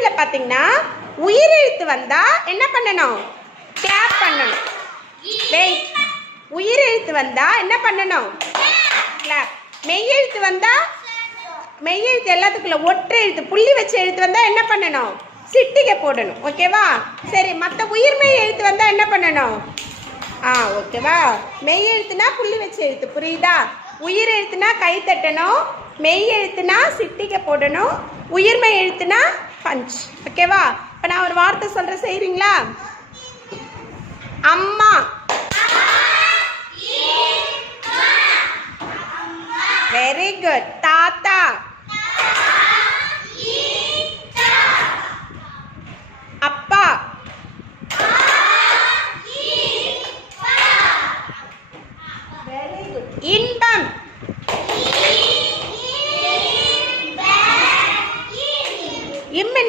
தமிழில் பார்த்தீங்கன்னா உயிரெழுத்து வந்தால் என்ன பண்ணணும்? கிளாப் பண்ணணும். வெயிட். உயிரெழுத்து வந்தால் என்ன பண்ணணும்? கிளாப். மெய்யெழுத்து வந்தால் மெய்யெழுத்து எல்லாத்துக்குள்ள ஒற்றை எழுத்து புள்ளி வச்ச எழுத்து வந்தால் என்ன பண்ணணும்? சிட்டிகை போடணும். ஓகேவா? சரி, மற்ற உயிர்மெய் எழுத்து வந்தால் என்ன பண்ணணும்? ஓகேவா? மெய் எழுத்துனா புள்ளி வச்ச எழுத்து, புரியுதா? உயிர் எழுத்துனா கை தட்டணும், மெய் எழுத்துனா சிட்டிகை போடணும், உயிர்மெய் எழுத்துனா பஞ்ச். ஓகேவா? இப்போ நான் ஒரு வார்த்தை சொல்கிறேன், செய்கிறீங்களா? அம்மா. Very good. தாத்தா.